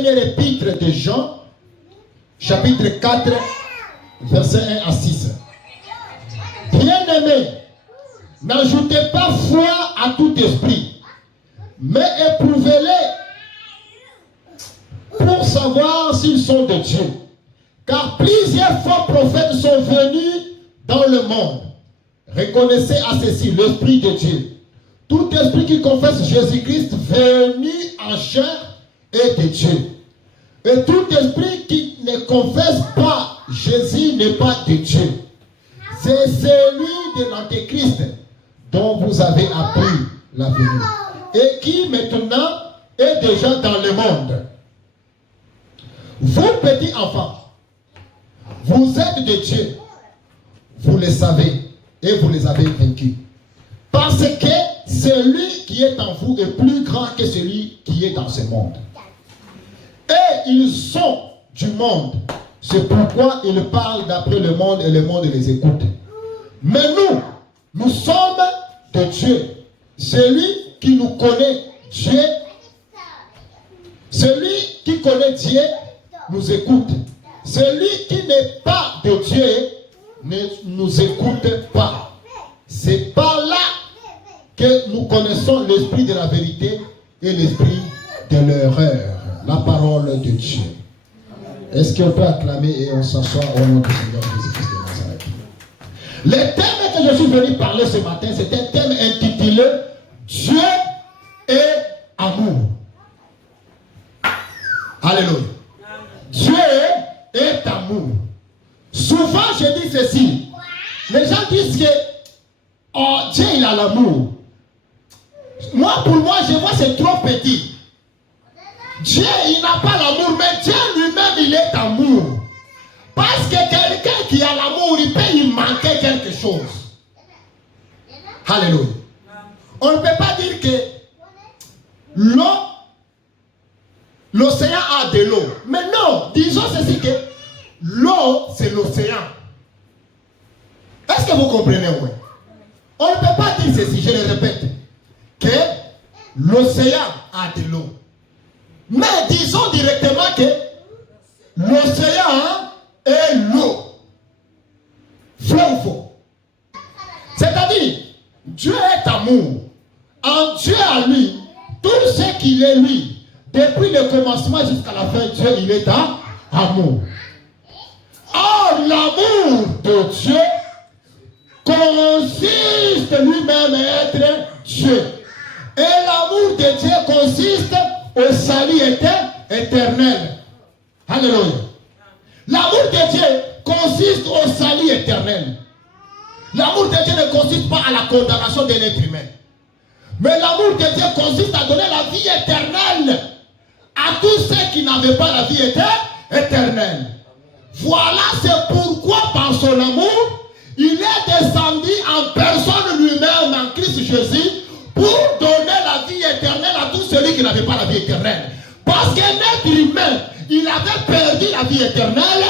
première épître de Jean, chapitre 4, versets 1 à 6. Bien-aimés, n'ajoutez pas foi à tout esprit, mais éprouvez-les pour savoir s'ils sont de Dieu. Car plusieurs faux prophètes sont venus dans le monde. Reconnaissez à ceci l'Esprit de Dieu. Tout esprit qui confesse Jésus-Christ venu en chair est de Dieu. Et tout esprit qui ne confesse pas Jésus n'est pas de Dieu. C'est celui de l'Antéchrist dont vous avez appris la venue. Et qui maintenant est déjà dans le monde. Vous, petits enfants, vous êtes de Dieu. Vous le savez et vous les avez vaincus. Parce que celui qui est en vous est plus grand que celui qui est dans ce monde. Et ils sont du monde. C'est pourquoi ils parlent d'après le monde et le monde les écoute. Mais nous sommes de Dieu. Celui qui nous connaît, Dieu, celui qui connaît Dieu, nous écoute. Celui qui n'est pas de Dieu ne nous écoute pas. C'est par là que nous connaissons l'esprit de la vérité et l'esprit de l'erreur. La parole de Dieu. Est-ce qu'on peut acclamer et on s'assoit au nom du Seigneur Jésus-Christ de Nazareth? Le thème que je suis venu parler ce matin, c'est un thème intitulé Dieu et amour. Alléluia. Dieu est amour. Souvent je dis ceci. Les gens disent que oh, Dieu il a l'amour. Pour moi, je vois c'est trop petit. Dieu il n'a pas l'amour, mais Dieu lui-même il est amour. Parce que quelqu'un qui a l'amour, il peut y manquer quelque chose. Alléluia. On ne peut pas dire que l'océan a de l'eau. Mais non, disons ceci que l'eau, c'est l'océan. Est-ce que vous comprenez, oui? On ne peut pas dire ceci, je le répète, que l'océan a de l'eau. Mais disons directement que l'océan est l'eau. Vrai ou faux? C'est-à-dire, Dieu est amour. En Dieu à lui, tout ce qu'il est lui, depuis le commencement jusqu'à la fin, Dieu il est amour. Or, l'amour de Dieu consiste lui-même à être Dieu. Et l'amour de Dieu consiste au salut éternel. Alléluia. L'amour de Dieu consiste au salut éternel. L'amour de Dieu ne consiste pas à la condamnation de l'être humain. Mais l'amour de Dieu consiste à donner la vie éternelle à tous ceux qui n'avaient pas la vie éternelle. Voilà, c'est pourquoi par son amour, il est descendu en personne lui-même en Christ Jésus pour donner la vie éternelle à tous ceux qui n'avaient pas la vie éternelle. Parce qu'un être humain, il avait perdu la vie éternelle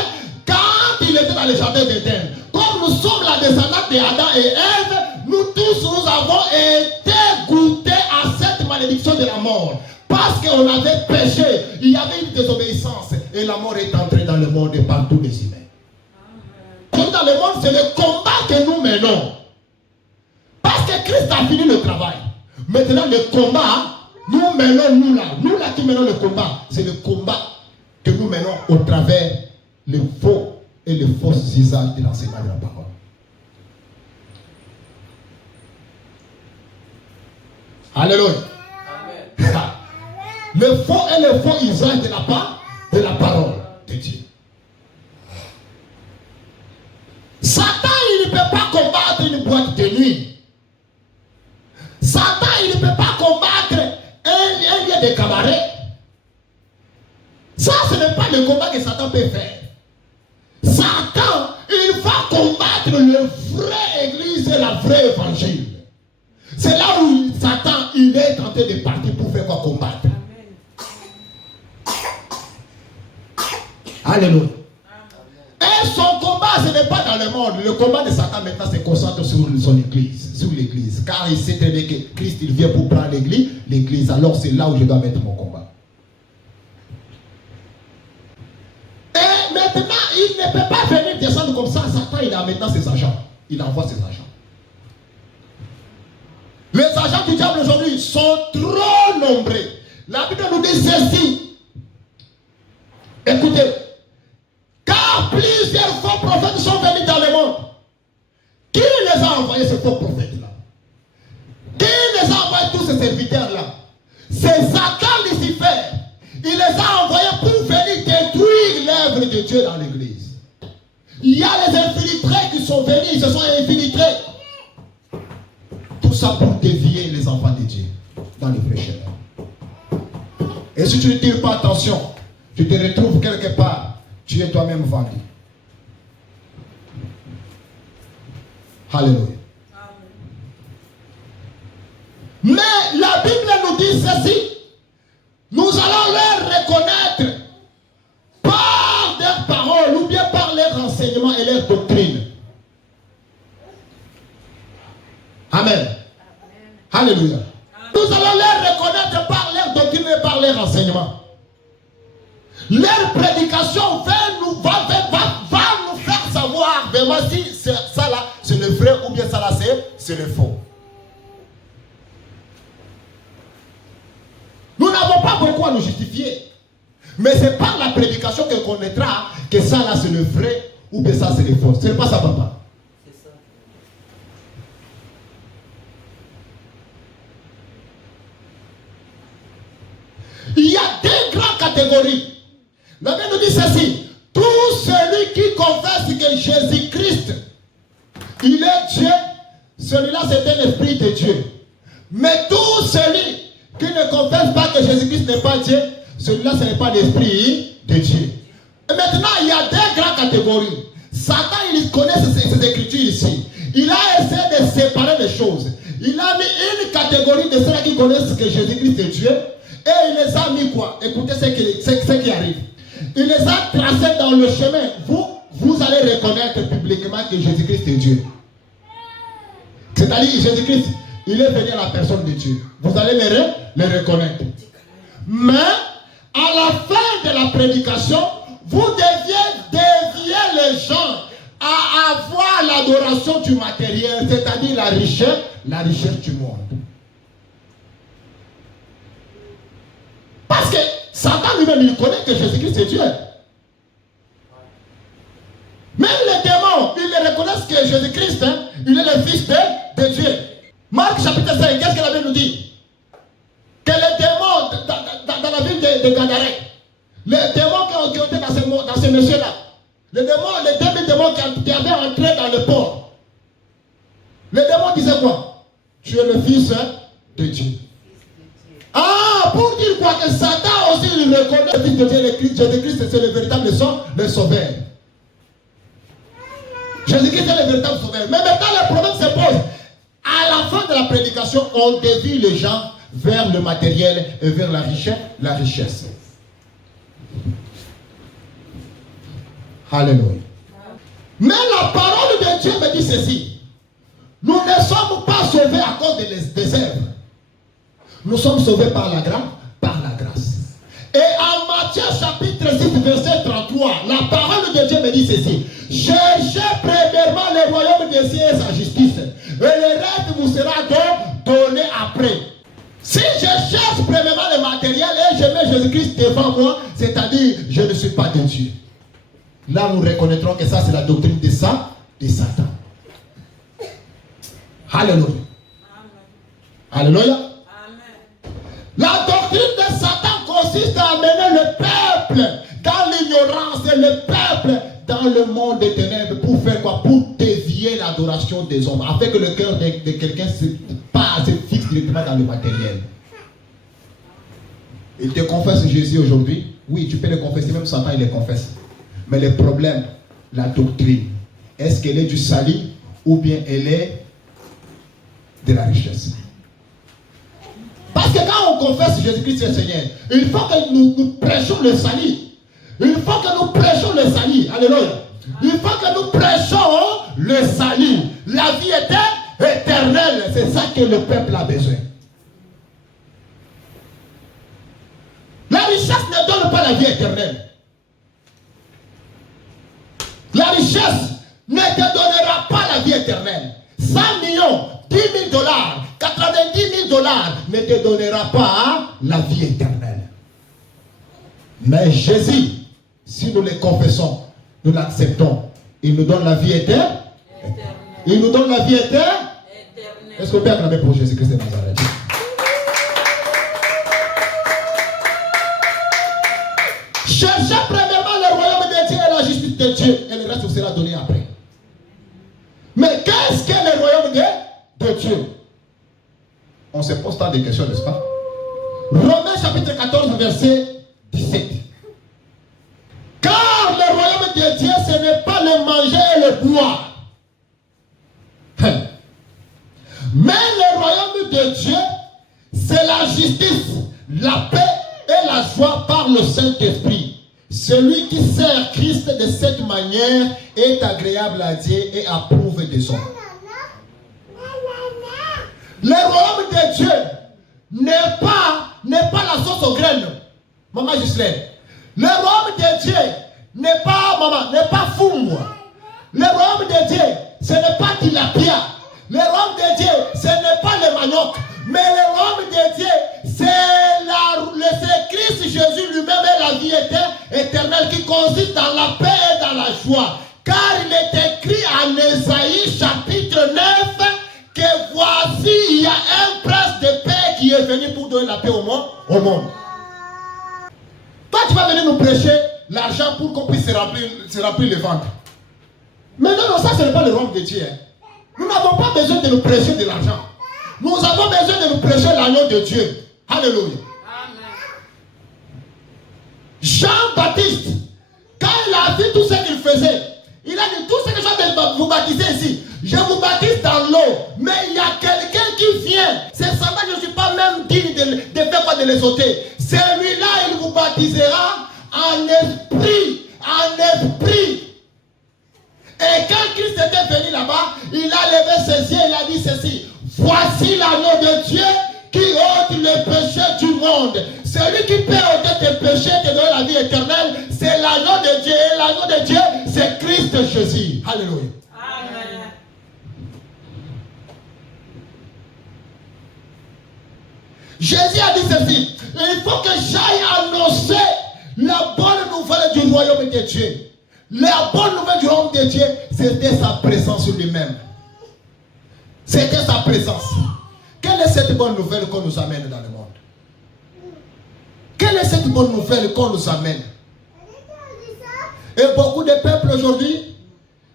quand il était dans le jardin d'Éden. Comme nous sommes la descendante d'Adam et Ève, nous tous, nous avons été goûtés à cette malédiction de la mort. Parce qu'on avait péché, il y avait une désobéissance et la mort est entrée dans le monde et par tous les humains. Dans le monde, c'est le combat que nous menons. Parce que Christ a fini le travail. Maintenant, le combat, nous menons, nous là qui menons le combat, c'est le combat que nous menons au travers les faux et les fausses usages de l'enseignement de la parole. Alléluia. Amen. Le faux et le faux usage de la parole de Dieu. Satan, il ne peut pas combattre une boîte de nuit. Satan, il ne peut pas combattre un lieu de cabaret. Ça, ce n'est pas le combat que Satan peut faire. Satan, il va combattre le vrai église et la vraie évangile. C'est là où Satan, il est tenté de partir pour faire quoi? Combattre. Alléluia. Et son combat, ce n'est pas dans le monde. Le combat de Satan maintenant se concentre sur son église, sur l'église. Car il sait très bien que Christ, il vient pour prendre l'église. Alors c'est là où je dois mettre mon combat. maintenant, il ne peut pas venir descendre comme ça. Satan, il a maintenant ses agents. Il envoie ses agents. Les agents du diable aujourd'hui sont trop nombreux. La Bible nous dit ceci. Écoutez. Car plusieurs faux prophètes sont venus dans le monde. Qui les a envoyés, ces faux prophètes-là? Qui les a envoyés, tous ces serviteurs-là? C'est Satan Lucifer. Il les a envoyés pour venir détruire l'œuvre de Dieu dans l'église. Il y a les infiltrés qui sont venus, ils se sont infiltrés. Tout ça pour dévier les enfants de Dieu dans le vrai chemin. Et si tu ne tires pas attention, tu te retrouves quelque part, tu es toi-même vendu. Alléluia. Mais la Bible nous dit ceci. Nous allons les reconnaître par leurs paroles ou bien par leurs enseignements et leurs doctrines. Amen. Alléluia. Nous allons les reconnaître par leurs doctrines et par leurs enseignements. Leur prédication va nous faire savoir vraiment si ça là c'est le vrai ou bien ça là c'est le faux. Nous n'avons pas beaucoup à nous justifier. Mais c'est par la prédication qu'on connaîtra que ça là c'est le vrai ou bien ça c'est le faux. Ce n'est pas ça, papa. C'est ça. Il y a deux grandes catégories. La Bible nous dit ceci. Tout celui qui confesse que Jésus-Christ, il est Dieu, celui-là c'est un esprit de Dieu. Mais tout celui qui ne confesse pas que Jésus-Christ n'est pas Dieu, celui-là ce n'est pas l'esprit de Dieu. Et maintenant, il y a deux grandes catégories. Satan, il connaît ces écritures ici. Il a essayé de séparer les choses. Il a mis une catégorie de ceux qui connaissent que Jésus-Christ est Dieu. Et il les a mis quoi? Écoutez ce qui arrive. Il les a tracés dans le chemin. Vous allez reconnaître publiquement que Jésus-Christ est Dieu. C'est-à-dire Jésus-Christ, il est venu à la personne de Dieu. Vous allez les reconnaître. Mais à la fin de la prédication, vous deviez dévier les gens à avoir l'adoration du matériel, c'est-à-dire la richesse du monde. Parce que Satan lui-même, il connaît que Jésus-Christ est Dieu. Même les démons, ils le reconnaissent que Jésus-Christ, il est le Fils de Dieu. Marc chapitre 5, qu'est-ce que la Bible nous dit? Que les démons dans la ville de Gadarène, les démons qui ont été dans ces messieurs-là, les 2000 démons qui avaient entré dans le port, les démons disaient quoi? Tu es le Fils de Dieu. Ah, pour dire quoi? Que Satan aussi il reconnaît le Fils de Dieu, Jésus-Christ c'est le véritable sauveur. Jésus-Christ est le véritable sauveur. Mais maintenant le problème se pose. À la fin de la prédication, on dévie les gens vers le matériel et vers la richesse. Alléluia. Mais la parole de Dieu me dit ceci. Nous ne sommes pas sauvés à cause des œuvres. Nous sommes sauvés par la grâce. Et en Matthieu chapitre 6 verset 33, la parole de Dieu me dit ceci. Cherchez premièrement le royaume des cieux et sa justice. Et le reste vous sera donc donné après. Si je cherche premièrement le matériel et je mets Jésus-Christ devant moi, c'est-à-dire je ne suis pas de Dieu. Là nous reconnaîtrons que ça c'est la doctrine de Satan. Alléluia. Alléluia. La doctrine de Satan consiste à amener le peuple dans l'ignorance et le peuple dans le monde des ténèbres pour faire quoi? Pour dévier l'adoration des hommes, afin que le cœur de quelqu'un se fixe directement dans le matériel. Il te confesse Jésus aujourd'hui. Oui, tu peux le confesser, même Satan il le confesse. Mais le problème, la doctrine, est-ce qu'elle est du salut ou bien elle est de la richesse? Parce que quand on confesse Jésus-Christ est Seigneur, il faut que nous prêchons le salut. Il faut que nous prêchons le salut. Alléluia. Il faut que nous prêchons le salut. La vie était éternelle. C'est ça que le peuple a besoin. La richesse ne donne pas la vie éternelle. La richesse ne te donnera pas la vie éternelle. 100 millions, 10 000 dollars, 90 000 dollars ne te donnera pas la vie éternelle. Mais Jésus, si nous le confessons, nous l'acceptons, il nous donne la vie éternelle. Il nous donne la vie éternelle. Est-ce qu'on peut acclamer pour Jésus-Christ de Nazareth? Cherchez premièrement le royaume de Dieu et la justice de Dieu, et le reste vous sera donné après. Mais qu'est-ce que le royaume de Dieu? On se pose tant de questions, n'est-ce pas? Romains chapitre 14, verset 17. Car le royaume de Dieu, ce n'est pas le manger et le boire. Mais le royaume de Dieu, c'est la justice, la paix et la joie par le Saint-Esprit. Celui qui sert Christ de cette manière est agréable à Dieu et approuve des hommes. Le royaume de Dieu n'est pas la sauce aux graines. Maman Gislaine. Le royaume de Dieu n'est pas fou. Le royaume de Dieu, ce n'est pas tilapia. Le royaume de Dieu, ce n'est pas le manioc. Mais le royaume de Dieu, c'est Christ Jésus lui-même et la vie éternelle qui consiste dans la paix et dans la joie. Car il est écrit en Ésaïe chapitre 9 que voici, il y a un prince de paix qui est venu pour donner la paix au monde. Toi, tu vas venir nous prêcher l'argent pour qu'on puisse se remplir le ventre. Mais non, ça, ce n'est pas le royaume de Dieu. Nous n'avons pas besoin de nous prêcher de l'argent. Nous avons besoin de nous prêcher l'agneau de Dieu. Alléluia. Amen. Jean-Baptiste, quand il a vu tout ce qu'il faisait, il a dit tout ce que je vais vous baptiser ici. Je vous baptise dans l'eau. Mais il y a quelqu'un qui vient. C'est semblant que je ne suis pas même digne de faire quoi de les ôter. Celui-là, il vous baptisera en esprit. En esprit. Et quand Christ était venu là-bas, il a levé ses yeux et il a dit ceci. Voici l'agneau de Dieu qui ôte le péché du monde. Celui qui peut ôter tes péchés et te donner la vie éternelle, c'est l'agneau de Dieu. Et l'agneau de Dieu, c'est Christ Jésus. Alléluia. Amen. Jésus a dit ceci. Il faut que j'aille annoncer la bonne nouvelle du royaume de Dieu. La bonne nouvelle du royaume de Dieu, c'était sa présence lui-même. C'était sa présence. Quelle est cette bonne nouvelle qu'on nous amène dans le monde? Quelle est cette bonne nouvelle qu'on nous amène? Et beaucoup de peuples aujourd'hui,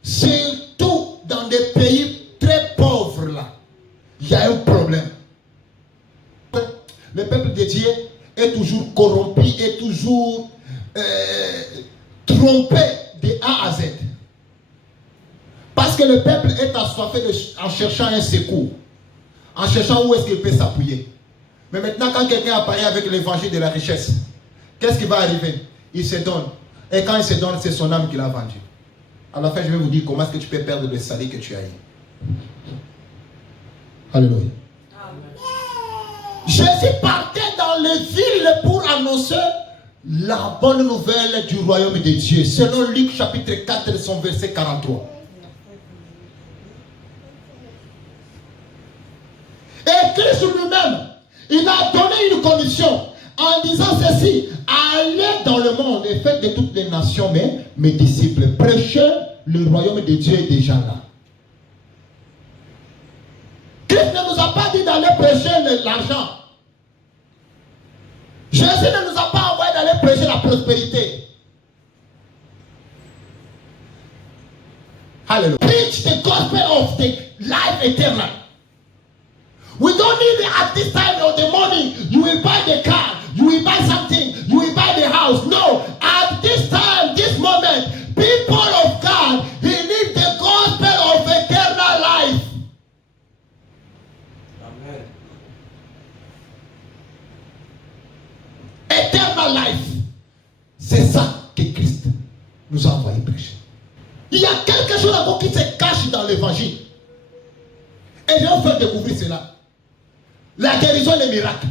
surtout dans des pays très pauvres là, il y a un problème. Le peuple de Dieu est toujours corrompu, est toujours trompé de A à Z. Parce que le peuple est assoiffé en cherchant un secours, en cherchant où est-ce qu'il peut s'appuyer. Mais maintenant, quand quelqu'un apparaît avec l'évangile de la richesse, qu'est-ce qui va arriver? Il se donne. Et quand il se donne, c'est son âme qu'il a vendu. À la fin, je vais vous dire comment est-ce que tu peux perdre le salut que tu as eu. Alléluia. Jésus partait dans les villes pour annoncer la bonne nouvelle du royaume de Dieu. Selon Luc chapitre 4, son verset 43. Et Christ lui-même, il a donné une condition en disant ceci: allez dans le monde et faites de toutes les nations mes disciples. Prêchez le royaume de Dieu est déjà là. Christ ne nous a pas dit d'aller prêcher l'argent. Jésus ne nous a pas envoyé d'aller prêcher la prospérité. Hallelujah. Preach the gospel of the life eternal. We don't need at this time of the morning, you will buy the car, you will buy something, you will buy the house. No, at this time, this moment, people of God, he needs the gospel of eternal life. Amen. Eternal life. C'est ça que Christ nous a envoyé prêcher. Il y a quelque chose encore qui se cache dans l'évangile. Et je vais vous faire découvrir cela. La guérison et les miracles.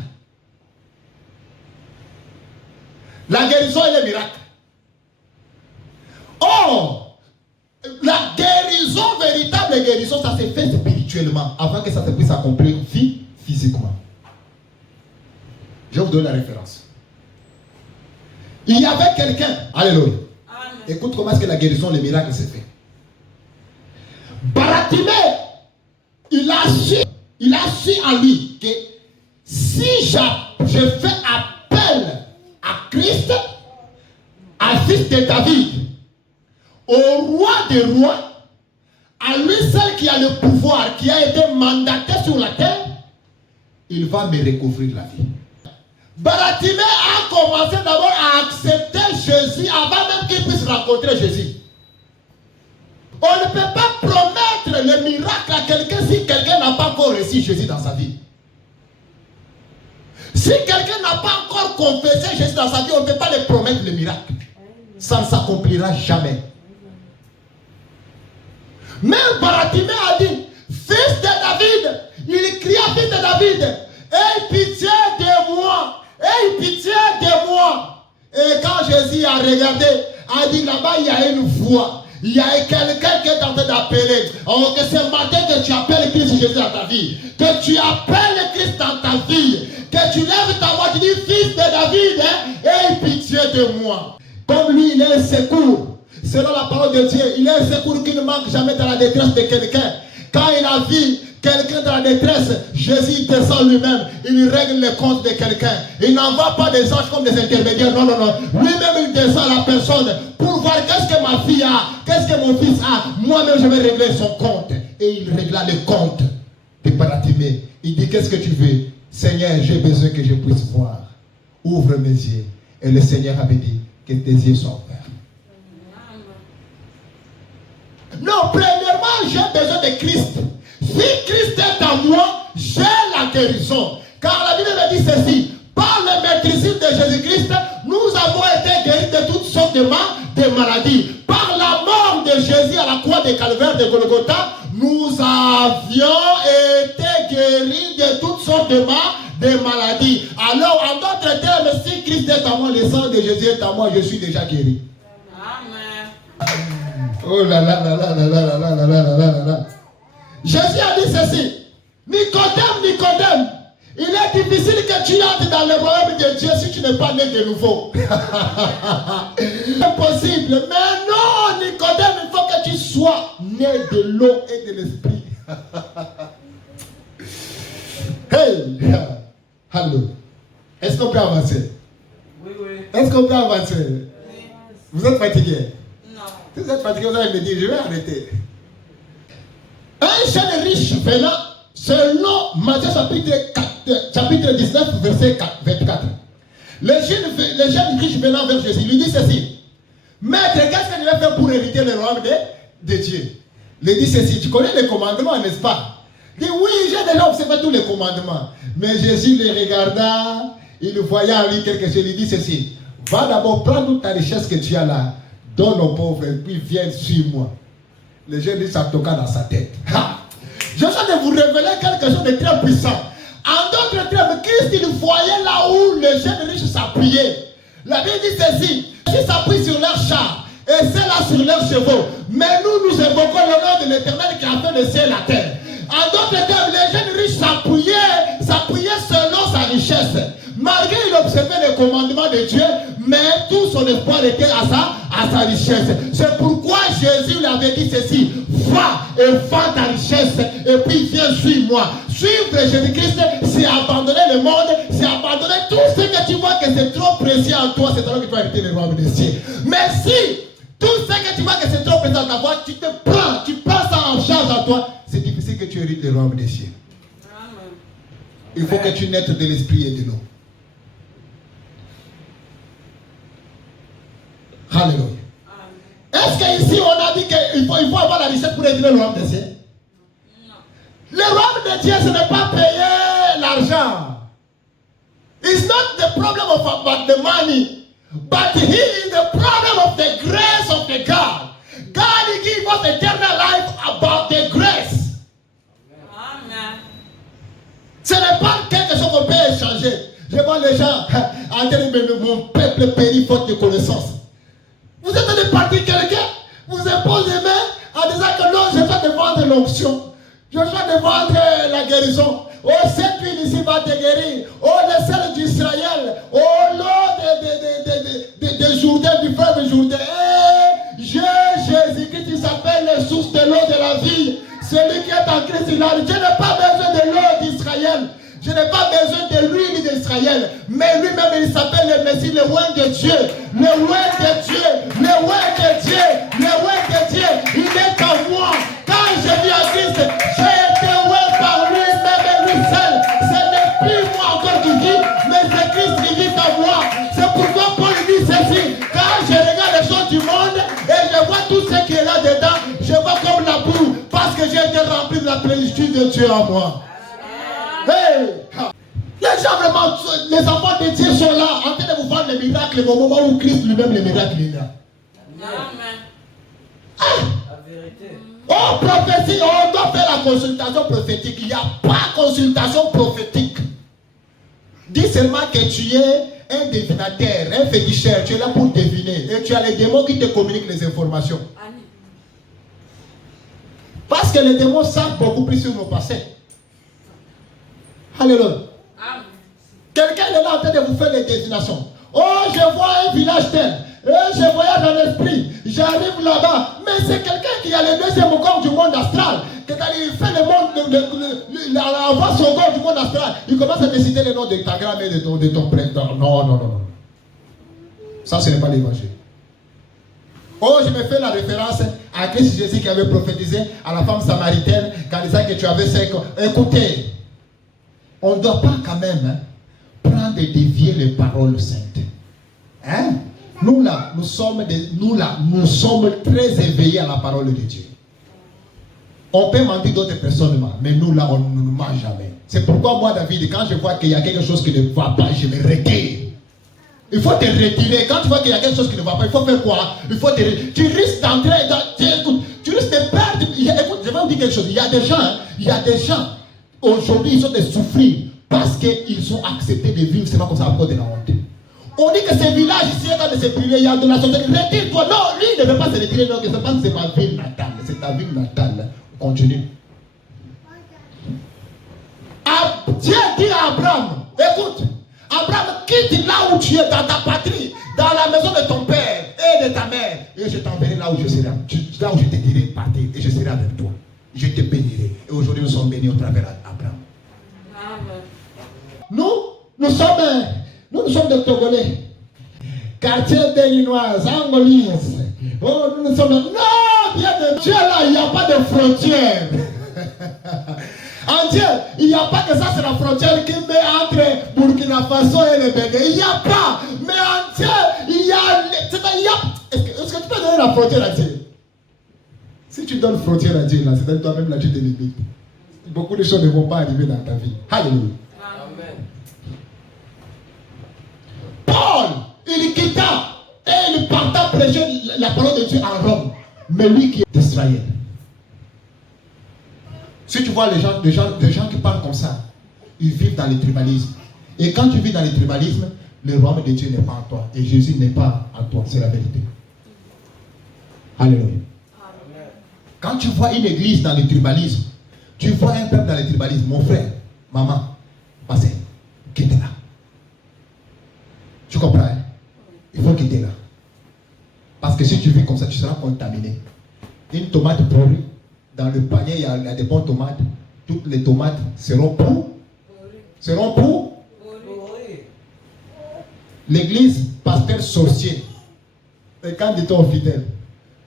La guérison et les miracles. Or, de guérison, ça se fait spirituellement avant que ça se puisse accomplir physiquement. Je vous donne la référence. Il y avait quelqu'un, alléluia. Écoute comment est-ce que la guérison, le miracle se fait. Baratimée, il a su en lui que si je fais appel à Christ, à fils de David, au roi des rois, à lui seul qui a le pouvoir, qui a été mandaté sur la terre, il va me recouvrir la vie. Baratimée a commencé d'abord à accepter Jésus avant même qu'il puisse rencontrer Jésus. On ne peut pas promettre le miracle à quelqu'un si quelqu'un n'a pas encore reçu Jésus dans sa vie. Si quelqu'un n'a pas encore confessé Jésus dans sa vie, on ne peut pas lui promettre le miracle. Ça ne s'accomplira jamais. Même Baratimée a dit, fils de David, il cria, fils de David, aie pitié de moi, aie pitié de moi. Et quand Jésus a regardé, a dit, là-bas il y a une voix. Il y a quelqu'un qui est en train d'appeler. Alors que ce matin que tu appelles Christ Jésus dans ta vie, que tu appelles Christ dans ta vie, que tu lèves ta voix, tu dis, fils de David, aie pitié de moi. Comme lui, il est un secours. Selon la parole de Dieu, il est un secours qui ne manque jamais dans la détresse de quelqu'un. Quand il a vu quelqu'un dans la détresse, Jésus descend lui-même. Il règle les comptes de quelqu'un. Il n'envoie pas des anges comme des intermédiaires. Non, non, non. Lui-même, il descend à la personne pour voir qu'est-ce que ma fille a, qu'est-ce que mon fils a. Moi-même, je vais régler son compte. Et il régla le compte de Baratimée. Il dit, qu'est-ce que tu veux? Seigneur, j'ai besoin que je puisse voir. Ouvre mes yeux. Et le Seigneur avait dit que tes yeux sont ouverts. Non, premièrement, j'ai besoin de Christ. Si Christ est en moi, j'ai la guérison. Car la Bible me dit ceci. Par le maîtrisme de Jésus-Christ, nous avons été guéris de toutes sortes de maladies. Par la mort de Jésus à la croix de Calvaire de Golgotha, nous avions été guéris de toutes sortes de maladies. Alors, en d'autres termes, si Christ est en moi, le sang de Jésus est en moi, je suis déjà guéri. Amen. Oh là là là là là là là là là là là là. Jésus a dit ceci. Nicodème, Nicodème, il est difficile que tu entres dans le royaume de Dieu si tu n'es pas né de nouveau. Impossible. Mais non, Nicodème, il faut que tu sois né de l'eau et de l'esprit. Hey, allô. Est-ce qu'on peut avancer? Oui, oui. Est-ce qu'on peut avancer? Oui. Vous êtes fatigué? Non. Si vous êtes fatigué, vous allez me dire, je vais arrêter. Un jeune riche venant, selon Matthieu chapitre 19, verset 24. Le jeune riche venant vers Jésus lui dit ceci. Maître, qu'est-ce que je vais faire pour hériter le royaume de Dieu? Il dit ceci, tu connais les commandements, n'est-ce pas? Il dit oui, j'ai déjà observé tous les commandements. Mais Jésus les regarda, il voyait en lui quelque chose, il dit ceci. Va d'abord prendre toute ta richesse que tu as là, donne aux pauvres, et puis viens, suis-moi. Le jeune riche s'attoqua dans sa tête. Ha! Je viens de vous révéler quelque chose de très puissant. En d'autres termes, Christ, il voyait là où le jeune riche s'appuyait. La Bible dit ceci. Ils s'appuient sur leurs chars et ceux-là sur leurs chevaux. Mais nous évoquons le nom de l'Éternel qui a fait le ciel et la terre. En d'autres termes, le jeune riche s'appuyait selon sa richesse. Malgré il observait les commandements de Dieu, mais tout son espoir était à sa richesse. C'est pourquoi Jésus lui avait dit ceci. Va et vends ta richesse et puis viens suivre-moi. Suivre Jésus-Christ, c'est abandonner le monde, c'est abandonner tout ce que tu vois que c'est trop précieux en toi, c'est alors que tu vas hériter le royaume des cieux. Mais si tout ce que tu vois que c'est trop précieux en ta voix, tu prends ça en charge en toi, c'est difficile que tu hérites le royaume des cieux. Il faut que tu naisses de l'esprit et de l'eau. Alléluia. Est-ce qu'ici on a dit qu'il faut avoir la richesse pour hériter le royaume des cieux? Non. Le royaume de Dieu, ce n'est pas payer l'argent. It's not the problem about the money, but he is the problem of the grace of the God. God gives us eternal life about the grace. Amen. Ce n'est pas quelque chose qu'on peut échanger. Je vois les gens en train de dire, mon peuple périt faute de connaissance. Vous êtes allé partir quelqu'un, vous imposez les mains en disant que non, je dois te vendre l'onction. Je dois te vendre la guérison. Oh, cette huile ici va te guérir. Oh, le sel d'Israël. Oh, l'eau de Jourdain, du fleuve Jourdain. Eh, Jésus-Christ, il s'appelle la source de l'eau de la vie. Celui qui est en Christ, il a. Je n'ai pas besoin de l'eau d'Israël. Je n'ai pas besoin de l'huile d'Israël. Mais lui-même, il s'appelle le Messie, le roi de Dieu. Le roi de Dieu. Le roi de Dieu. Le roi de Dieu. Il est en moi. Quand je vis en Christ, j'ai été roi par lui-même et lui seul. Ce n'est plus moi encore qui vis, mais c'est Christ qui vit en moi. C'est pourquoi Paul dit ceci. Quand je regarde les choses du monde et je vois tout ce qui est là-dedans, je vois comme la boue. Parce que j'ai été rempli de la plénitude de Dieu en moi. Hey! Les gens vraiment, les enfants de Dieu sont là en train de vous vendre les miracles au moment où Christ lui-même les miracles est là. Amen. Ah! La vérité. Oh, prophétie, on doit faire la consultation prophétique. Il n'y a pas de consultation prophétique. Dis seulement que tu es un divinateur, un féticheur. Tu es là pour deviner. Et tu as les démons qui te communiquent les informations. Parce que les démons savent beaucoup plus sur nos passés. Alléluia. Quelqu'un est là en train de vous faire des divinations. Oh, je vois un village tel. Je voyage dans l'esprit. J'arrive là-bas. Mais c'est quelqu'un qui a le deuxième corps du monde astral. Il fait le monde, il envoie son corps du monde astral. Il commence à te citer le nom de ta grand-mère et de ton président. Non. Ça, ce n'est pas l'évangile. Oh, je me fais la référence à Christ Jésus qui avait prophétisé à la femme samaritaine quand il disait que tu avais 5 ans. Écoutez. On ne doit pas quand même prendre et dévier les paroles saintes. Hein? Nous là, nous sommes très éveillés à la parole de Dieu. On peut mentir d'autres personnes, mais nous là, on ne nous ment jamais. C'est pourquoi moi, David, quand je vois qu'il y a quelque chose qui ne va pas, je me retire. Il faut te retirer. Quand tu vois qu'il y a quelque chose qui ne va pas, il faut faire quoi? Il faut te retirer. Tu risques d'entrer dans... Tu risques de perdre... Écoute, je vais vous dire quelque chose. Il y a des gens... Aujourd'hui, ils sont de souffrir parce qu'ils ont accepté de vivre seulement comme ça à cause de la honte. On dit que ces villages ici, quand de se prier, il y a de la société. Retire-toi. Non, lui, il ne veut pas se retirer. Non, c'est pas que c'est ma ville natale. C'est ta ville natale. On continue. Dieu dit à Abraham, écoute, Abraham, quitte là où tu es, dans ta patrie, dans la maison de ton père et de ta mère, et je t'enverrai là où je serai. Là où je te dirai partir et je serai avec toi. Je te bénirai. Et aujourd'hui, nous sommes bénis au travers d'Abraham. Nous sommes des Togolais. Quartier béninoise, angolaise. Oh, nous sommes... Non, bien de Dieu là, il n'y a pas de frontière. En Dieu, il n'y a pas que ça, c'est la frontière qui met entre Burkina Faso et le Bénin. Il n'y a pas. Mais en Dieu, il y a... Est-ce que tu peux donner la frontière à Dieu? Si tu donnes frontière à Dieu, là, c'est toi-même là, tu te limites. Beaucoup de choses ne vont pas arriver dans ta vie. Alléluia. Amen. Paul, il quitta et il parta prêcher la parole de Dieu en Rome. Mais lui qui est d'Israël. Si tu vois les gens qui parlent comme ça, ils vivent dans le tribalisme. Et quand tu vis dans le tribalisme, le royaume de Dieu n'est pas en toi. Et Jésus n'est pas en toi. C'est la vérité. Alléluia. Quand tu vois une église dans le tribalisme, tu vois un peuple dans le tribalisme, mon frère, maman, passez, quitte là. Tu comprends, hein? Il faut quitter là. Parce que si tu vis comme ça, tu seras contaminé. Une tomate pourrie, dans le panier, il y a des bonnes tomates. Toutes les tomates seront pour? Seront pour? L'église, pasteur sorcier. Et quand dit-on fidèle?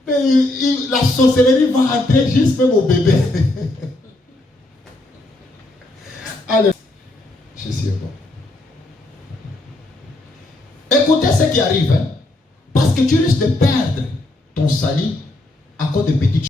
Mais la sorcellerie va entrer juste même au bébé. Allez. Je suis bon. Écoutez ce qui arrive. Hein? Parce que tu risques de perdre ton salut à cause de petites choses.